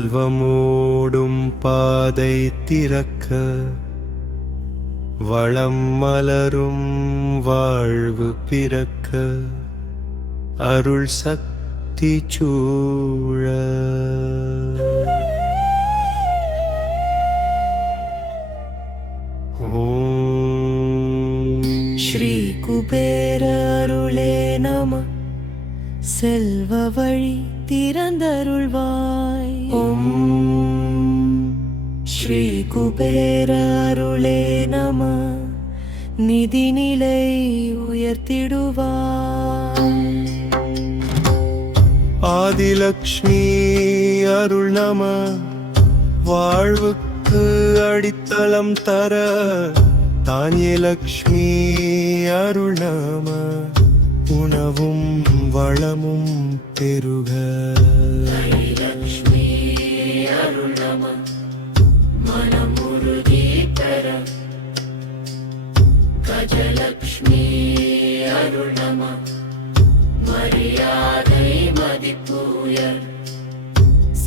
செல்வமோடும் பாதை திறக்க வளம் மலரும் வாழ்வு பிறக்க அருள் சக்தி சூழ ஓம் ஸ்ரீ குபேர அருளே நம. செல்வ வழி திறந்தருள்வாய். ஓம் ஸ்ரீ குபேர அருளே நம நிதிநிலை உயர்த்திடுவாய். ஆதிலக்ஷ்மி அருள் நம. வாழ்வுக்கு அடித்தளம் தர தானே லக்ஷ்மி அருள்நாம உணவும் வளமும் பெருக. லக்ஷ்மி அருள்நம மனமுருகி தர கஜலக்ஷ்மி அருள்நம மரியாதை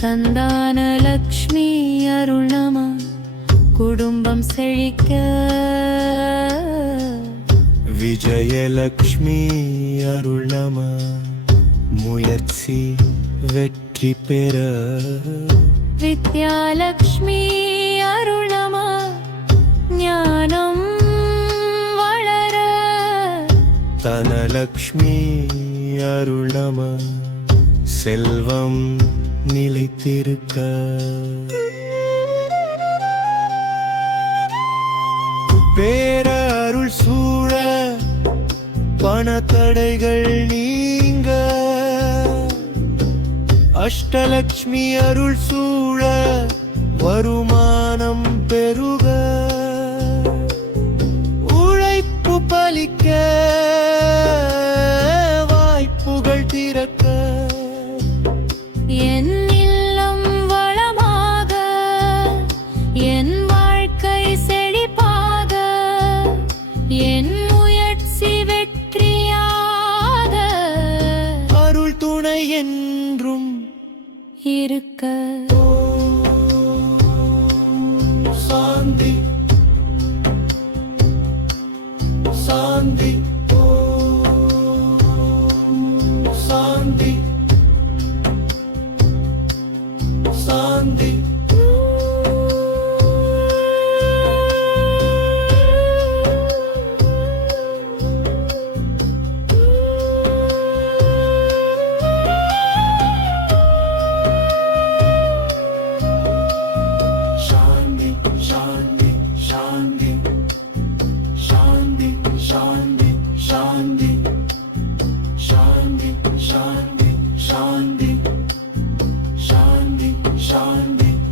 சந்தான லக்ஷ்மி அருள்நமா குடும்பம் செழிக்க. விஜயலக்ஷ்மி அருள் நம. முயற்சி வெற்றி பெற. வித்யாலக்ஷ்மி அருள் நம. ஞானம் வளர. தனலக்ஷ்மி அருள் நம. செல்வம் நிலைத்திருக்க. அருள் சூழ பணத்தடைகள் நீங்க. அஷ்டலக்ஷ்மி அருள் சூழ வருமா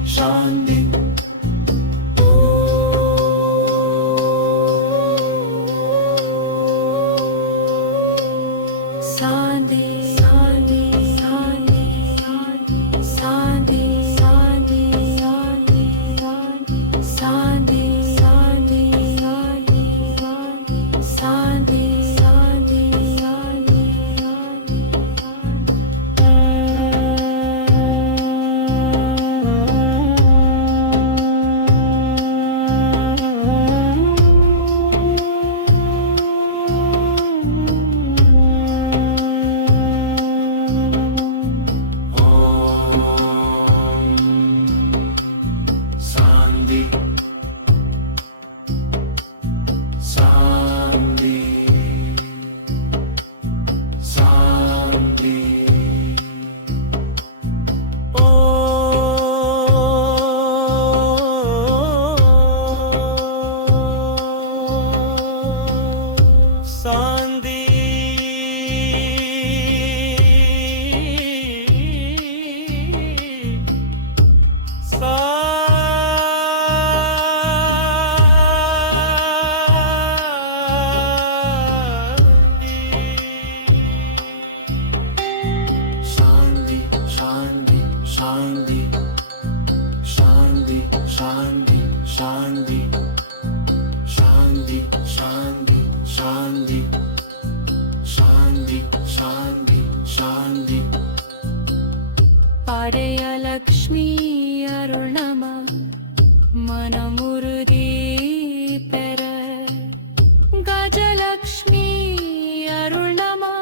Shining. சாந்தி சாந்தி சாந்தி சாந்தி சாந்தி சாந்தி சாந்தி சாந்தி சாந்தி சாந்தி படையலக்ஷ்மி அருணமா மனமுருதி பெற கஜலக்ஷ்மி அருணமா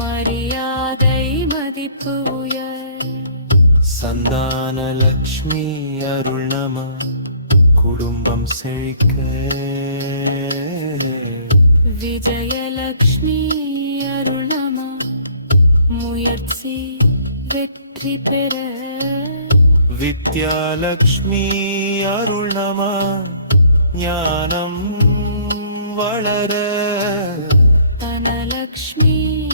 மரியாதை மதிப்பு உயர் சந்தானலக்ஷ்மி அருள் நம. குடும்பம் செழிக்க. விஜயலக்ஷ்மி அருள் நம. முயற்சி வெற்றி பெற. வித்யாலக்ஷ்மி அருள் நம. ஞானம் வளர. தனலக்ஷ்மி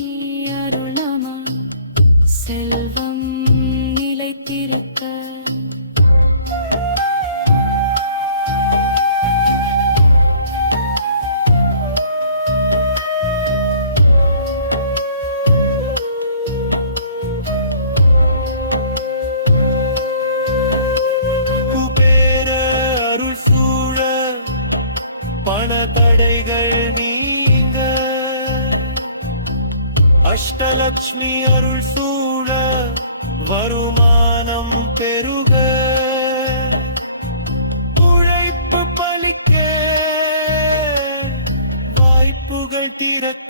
அஷ்டலக்ஷ்மி அருள் சூழ வருமானம் பெருக. உழைப்பு பலிக்க வாய்ப்புகள் திறக்க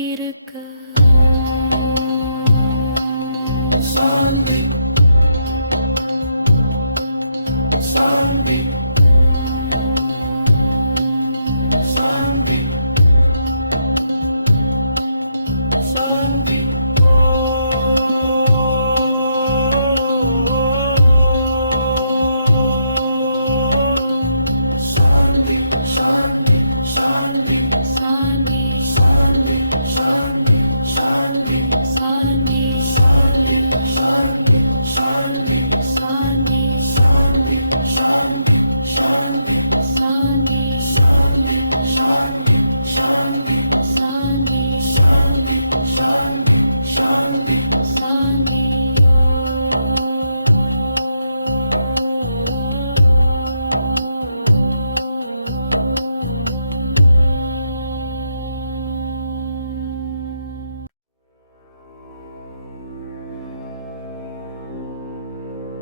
இருக்க. Sandy. Sandy. Sandy. Sandy. Sandy. Sandy. Shanti on me.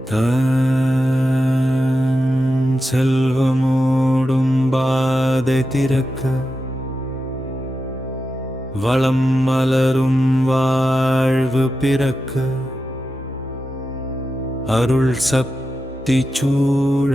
தான் செல்வமோடும் பாதை திறக்க வளம் மலரும் வாழ்வு பிறக்க அருள் சக்தி சூழ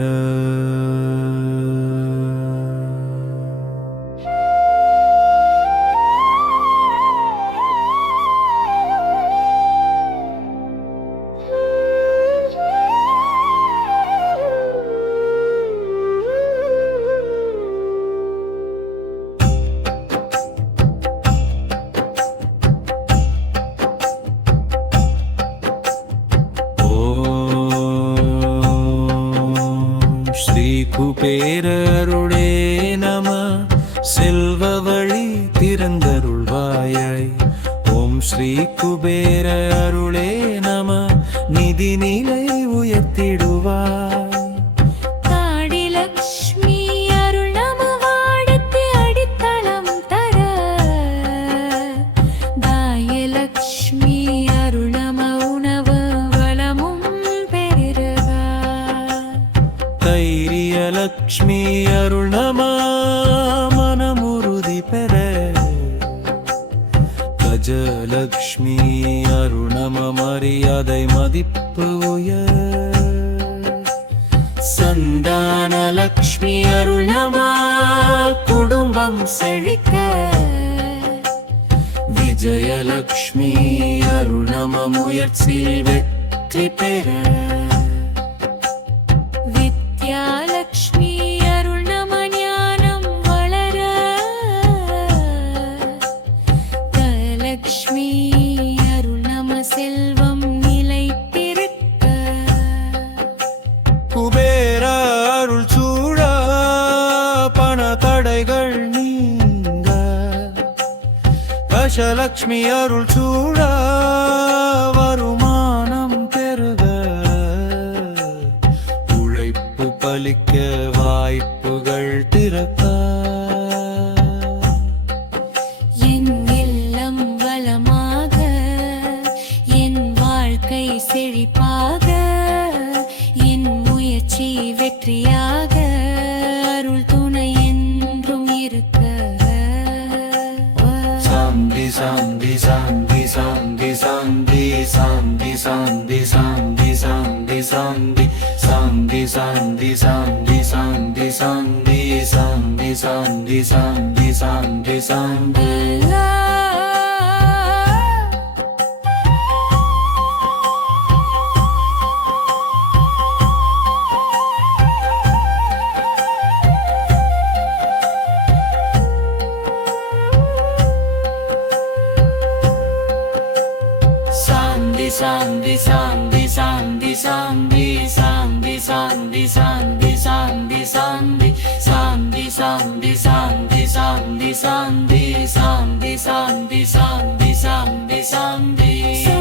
குபேரருளே நம செல்வ வழி திறந்தருள்வாயாய் ஓம் ஸ்ரீ குபேர அருளே நம நிதி தைரிய லக்ஷ்மி அருள் மனமுறுதி பெற. கஜலக்ஷ்மி அருணம மரியாதை மதிப்பு உயர். சந்தான லக்ஷ்மி அருணமா குடும்பம் செழிக்க. விஜயலக்ஷ்மி அருணம நம முயற்சி வெற்றி பெற. வித்யாலக்ஷ்மி அருள் ஞானம் வளர. தலக்ஷ்மி அருள் செல்வம் நிலைத்திருக்க. குபேர அருள் சூழ பண தடைகள் நீங்க. அருள் சூழ அளிக்க வாய்ப்புகள் திறப்பார் sandi sandi sandi sandi sandi sandi sandi sandi sandi sandi sandi Sandi, Sandi, Sandi, Sandi Sandi, Sandi, Sandi, Sandi, Sandi, Sandi, Sandi, Sandi, Sandi, Sandi, Sandi, Sandi, Sandi, Sandi, Sandi, Sandi, Sandi.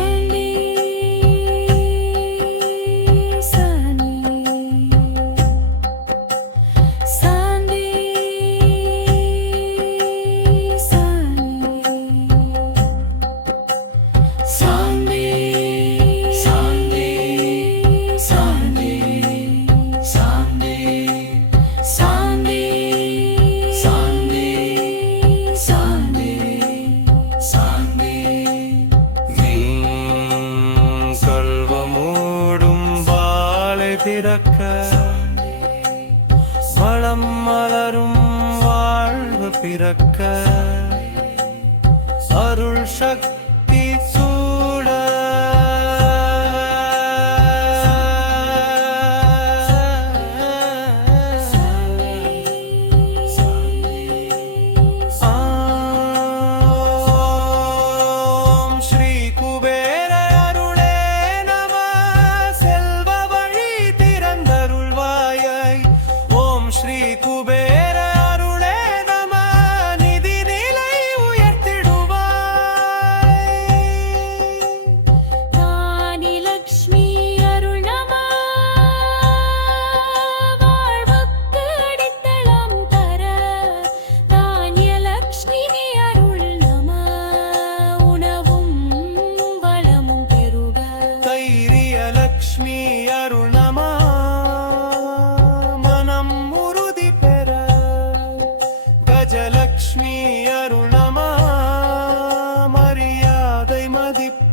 geldik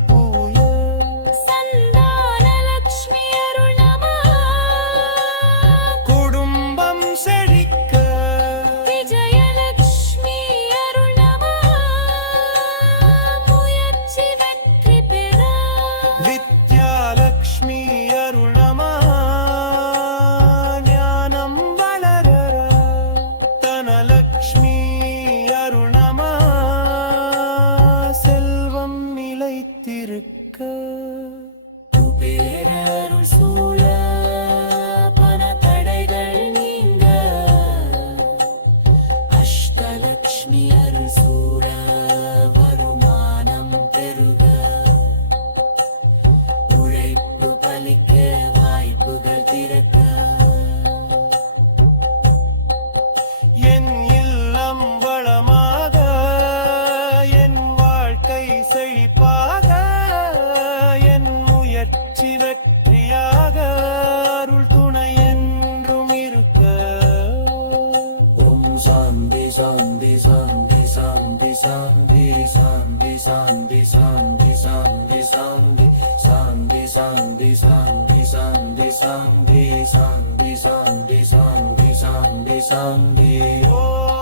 Sunday, Sunday, Sunday, Sunday, Sunday, Sunday, Sunday, Sunday, Sunday, Sunday, Sunday, Sunday, Sunday, Sunday, oh.